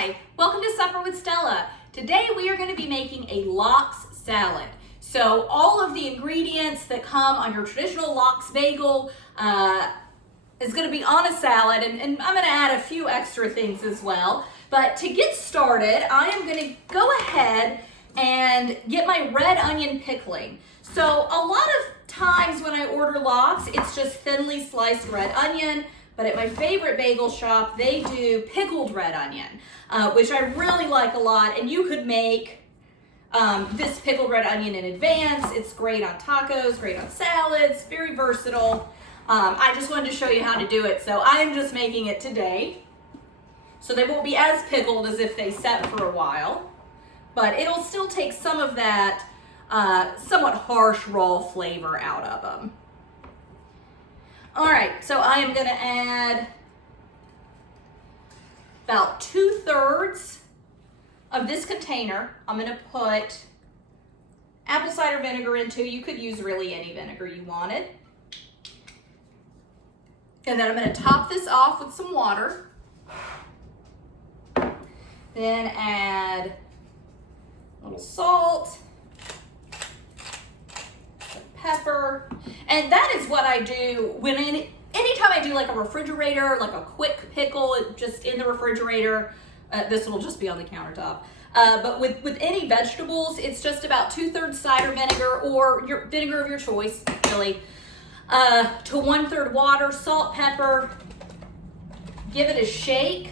Hi, welcome to Supper with Stella. Today we are going to be making a lox salad. So all of the ingredients that come on your traditional lox bagel is going to be on a salad, and I'm going to add a few extra things as well. But to get started, I am going to go ahead and get my red onion pickling. So a lot of times when I order lox, it's just thinly sliced red onion. But at my favorite bagel shop, they do pickled red onion, which I really like a lot. And you could make this pickled red onion in advance. It's great on tacos, great on salads, very versatile. I just wanted to show you how to do it. So I am just making it today. So they won't be as pickled as if they set for a while, but it'll still take some of that somewhat harsh raw flavor out of them. All right, so I am gonna add about 2/3 of this container. I'm gonna put apple cider vinegar into. You could use really any vinegar you wanted. And then I'm gonna top this off with some water. Then add a little salt, some pepper. And that is what I do anytime I do like a refrigerator, like a quick pickle, just in the refrigerator. This will just be on the countertop. But with any vegetables, it's just about 2/3 cider vinegar or your vinegar of your choice, really, to 1/3 water, salt, pepper. Give it a shake,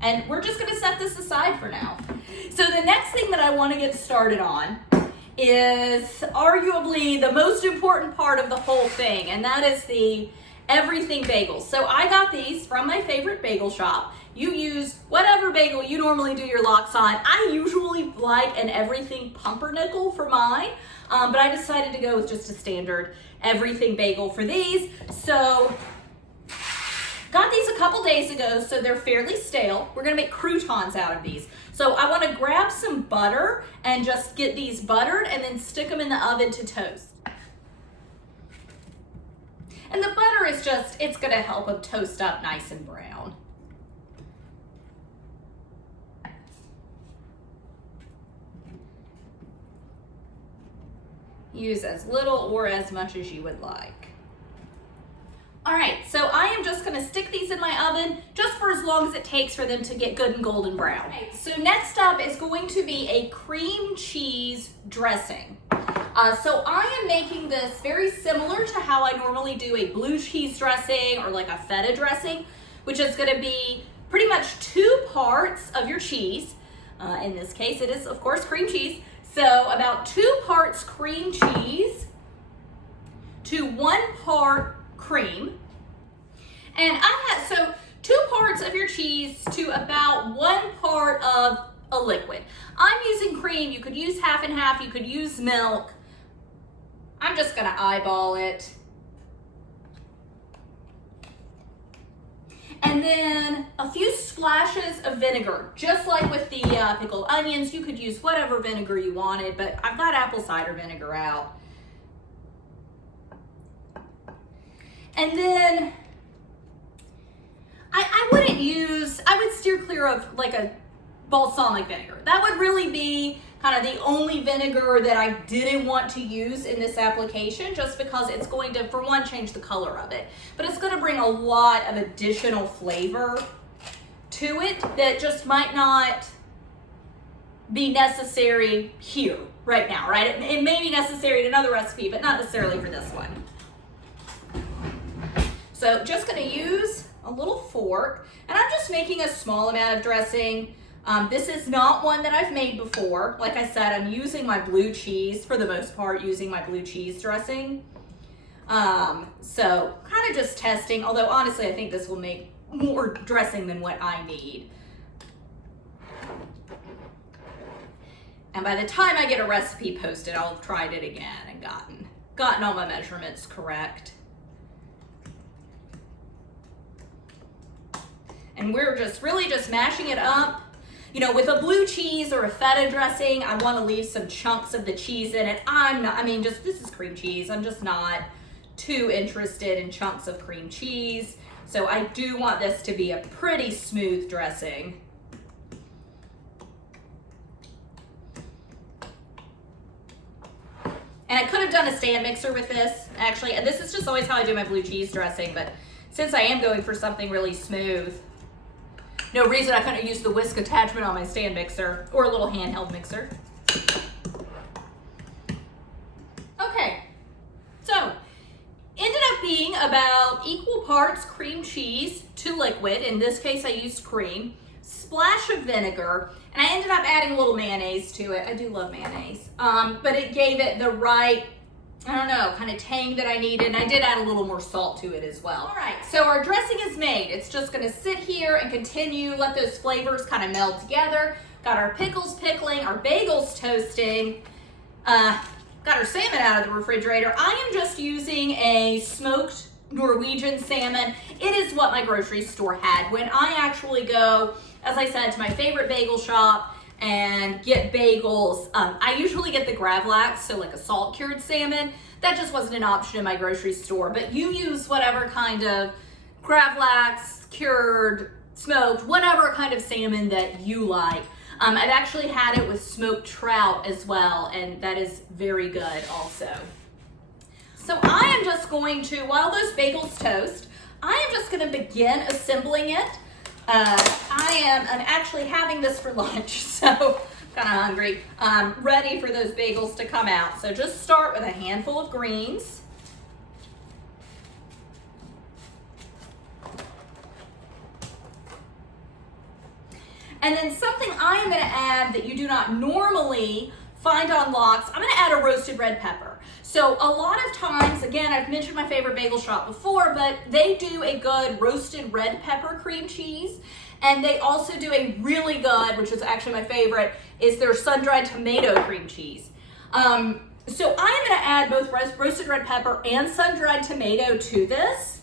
and we're just gonna set this aside for now. So the next thing that I want to get started on is arguably the most important part of the whole thing, and that is the everything bagels. So I got these from my favorite bagel shop. You use whatever bagel you normally do your lox on. I usually like an everything pumpernickel for mine, but I decided to go with just a standard everything bagel for these. So got these a couple days ago, so they're fairly stale. We're gonna make croutons out of these. So I wanna grab some butter and just get these buttered and then stick them in the oven to toast. And the butter is just, it's gonna help them toast up nice and brown. Use as little or as much as you would like. All right, so I am just gonna stick these in my oven just for as long as it takes for them to get good and golden brown. Okay, so next up is going to be a cream cheese dressing. So I am making this very similar to how I normally do a blue cheese dressing or like a feta dressing, which is gonna be pretty much 2 parts of your cheese. In this case, it is of course cream cheese. So about 2 parts cream cheese to 1 part cream. And so 2 parts of your cheese to about 1 part of a liquid. I'm using cream. You could use half and half. You could use milk. I'm just gonna eyeball it. And then a few splashes of vinegar, just like with the pickled onions. You could use whatever vinegar you wanted, but I've got apple cider vinegar out. And then I would steer clear of like a balsamic vinegar. That would really be kind of the only vinegar that I didn't want to use in this application, just because it's going to, for one, change the color of it, but it's going to bring a lot of additional flavor to it that just might not be necessary here right now, right? It may be necessary in another recipe, but not necessarily for this one. So just gonna use a little fork, and I'm just making a small amount of dressing. This is not one that I've made before. Like I said, I'm using my blue cheese, for the most part, using my blue cheese dressing. So kind of just testing, although honestly, I think this will make more dressing than what I need. And by the time I get a recipe posted, I'll have tried it again and gotten all my measurements correct. And we're just really just mashing it up. You know, with a blue cheese or a feta dressing, I want to leave some chunks of the cheese in it. This is cream cheese. I'm just not too interested in chunks of cream cheese. So I do want this to be a pretty smooth dressing. And I could have done a stand mixer with this, actually. And this is just always how I do my blue cheese dressing, but since I am going for something really smooth, no reason I couldn't use the whisk attachment on my stand mixer or a little handheld mixer. Okay, so ended up being about equal parts cream cheese to liquid. In this case, I used cream, splash of vinegar, and I ended up adding a little mayonnaise to it. I do love mayonnaise, but it gave it the right, I don't know, kind of tang that I needed, and I did add a little more salt to it as well. All right, so our dressing is made. It's just gonna sit here and continue, let those flavors kind of meld together. Got our pickles pickling, our bagels toasting, got our salmon out of the refrigerator. I am just using a smoked Norwegian salmon. It is what my grocery store had. When I actually go, as I said, to my favorite bagel shop and get bagels, I usually get the gravlax, so like a salt cured salmon. That just wasn't an option in my grocery store, but you use whatever kind of gravlax, cured, smoked, whatever kind of salmon that you like. I've actually had it with smoked trout as well, and that is very good also. So I am just going to, while those bagels toast, I am just going to begin assembling it. I'm actually having this for lunch, so I'm kind of hungry. Ready for those bagels to come out. So just start with a handful of greens. And then something I am going to add that you do not normally find on lox, I'm going to add a roasted red pepper. So a lot of times, again, I've mentioned my favorite bagel shop before, but they do a good roasted red pepper cream cheese. And they also do a really good, which is actually my favorite, is their sun-dried tomato cream cheese. So I'm going to add both roasted red pepper and sun-dried tomato to this.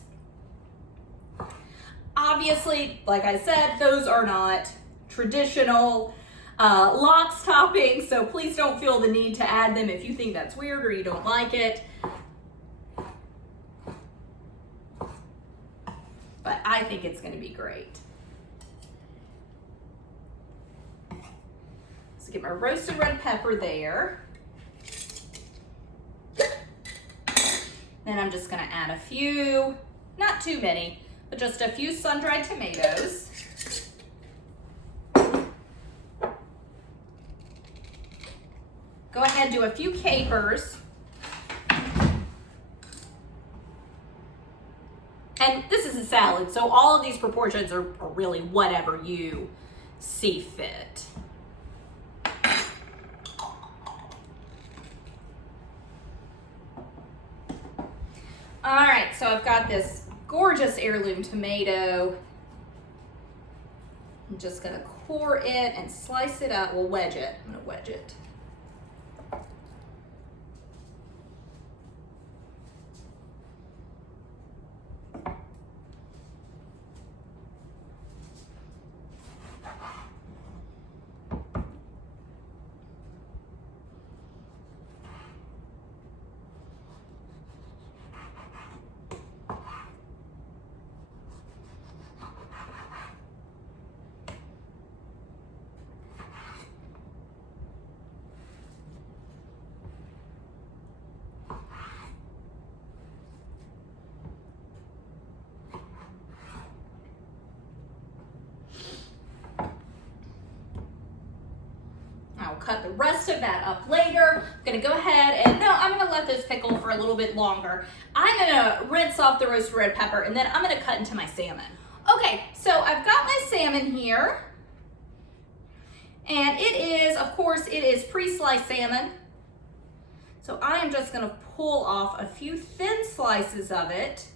Obviously, like I said, those are not traditional lox toppings, so please don't feel the need to add them if you think that's weird or you don't like it. But I think it's going to be great. So get my roasted red pepper there. Then I'm just going to add a few, not too many, but just a few sun-dried tomatoes. Go ahead and do a few capers. And this is a salad, so all of these proportions are really whatever you see fit. All right, so I've got this gorgeous heirloom tomato. I'm just gonna core it and slice it up. We'll wedge it. I'm gonna wedge it. I'll cut the rest of that up later. I'm gonna go ahead and, I'm gonna let this pickle for a little bit longer. I'm gonna rinse off the roasted red pepper and then I'm gonna cut into my salmon. Okay, so I've got my salmon here. And it is, of course, it is pre-sliced salmon. So I am just gonna pull off a few thin slices of it.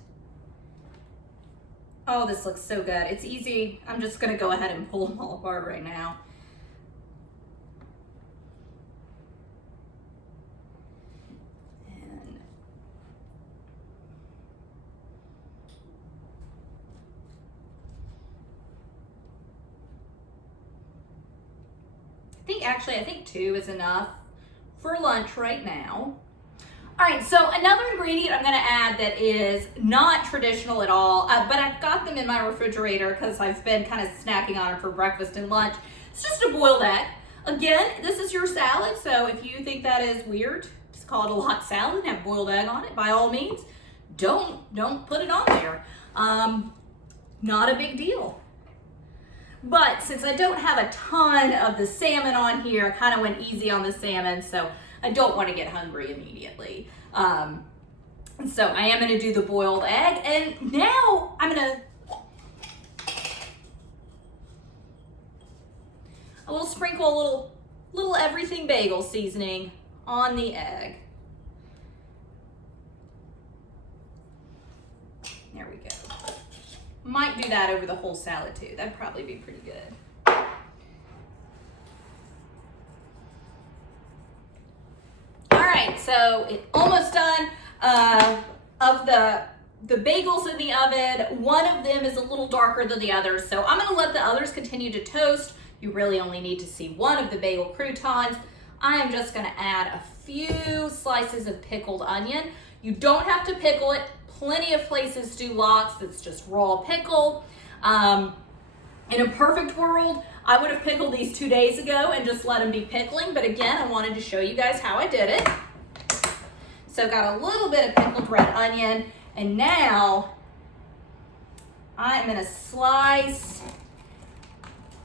Oh, this looks so good. It's easy. I'm just gonna go ahead and pull them all apart right now. I think 2 is enough for lunch right now. All right, so another ingredient I'm gonna add that is not traditional at all, but I've got them in my refrigerator because I've been kind of snacking on them for breakfast and lunch. It's just a boiled egg. Again, this is your salad, so if you think that is weird, just call it a lox salad and have boiled egg on it, by all means, don't put it on there. Not a big deal. But since I don't have a ton of the salmon on here, I kind of went easy on the salmon, so I don't want to get hungry immediately. So I am going to do the boiled egg, and now I will sprinkle a little everything bagel seasoning on the egg. There we go. Might do that over the whole salad too. That'd probably be pretty good. All right, so it's almost done. Of the bagels in the oven, one of them is a little darker than the others, so I'm gonna let the others continue to toast. You really only need to see one of the bagel croutons. I am just gonna add a few slices of pickled onion. You don't have to pickle it. Plenty of places do lox that's just raw pickle. In a perfect world, I would have pickled these 2 days ago and just let them be pickling, but again, I wanted to show you guys how I did it. So got a little bit of pickled red onion, and now I'm gonna slice,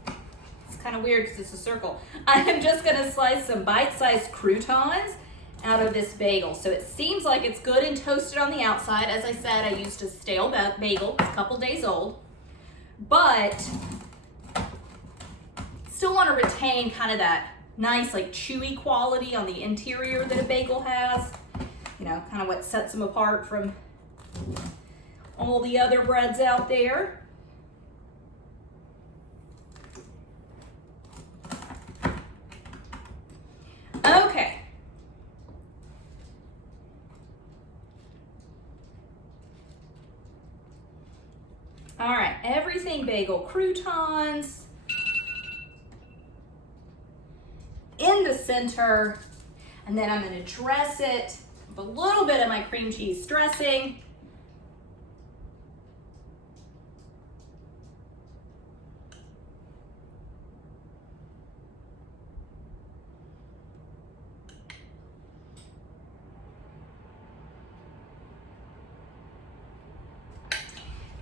it's kind of weird because it's a circle. I'm just gonna slice some bite-sized croutons out of this bagel. So it seems like it's good and toasted on the outside. As I said, I used a stale bagel, it's a couple days old, but still want to retain kind of that nice like chewy quality on the interior that a bagel has. You know, kind of what sets them apart from all the other breads out there. Okay. All right, everything bagel croutons in the center, and then I'm going to dress it with a little bit of my cream cheese dressing.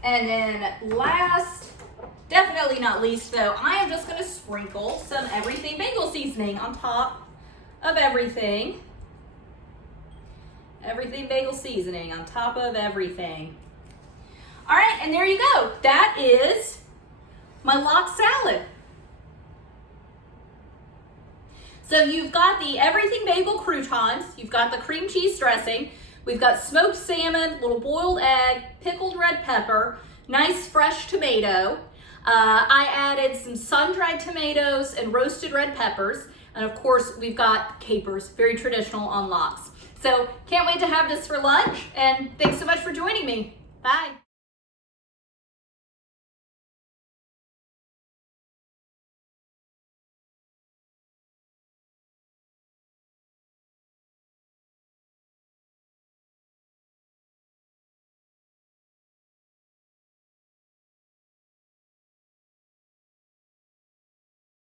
And then last, definitely not least though, I am just gonna sprinkle some everything bagel seasoning on top of everything. Everything bagel seasoning on top of everything. All right, and there you go. That is my lox salad. So you've got the everything bagel croutons, you've got the cream cheese dressing, we've got smoked salmon, little boiled egg, pickled red pepper, nice fresh tomato. I added some sun-dried tomatoes and roasted red peppers. And of course, we've got capers, very traditional on lox. So can't wait to have this for lunch. And thanks so much for joining me. Bye.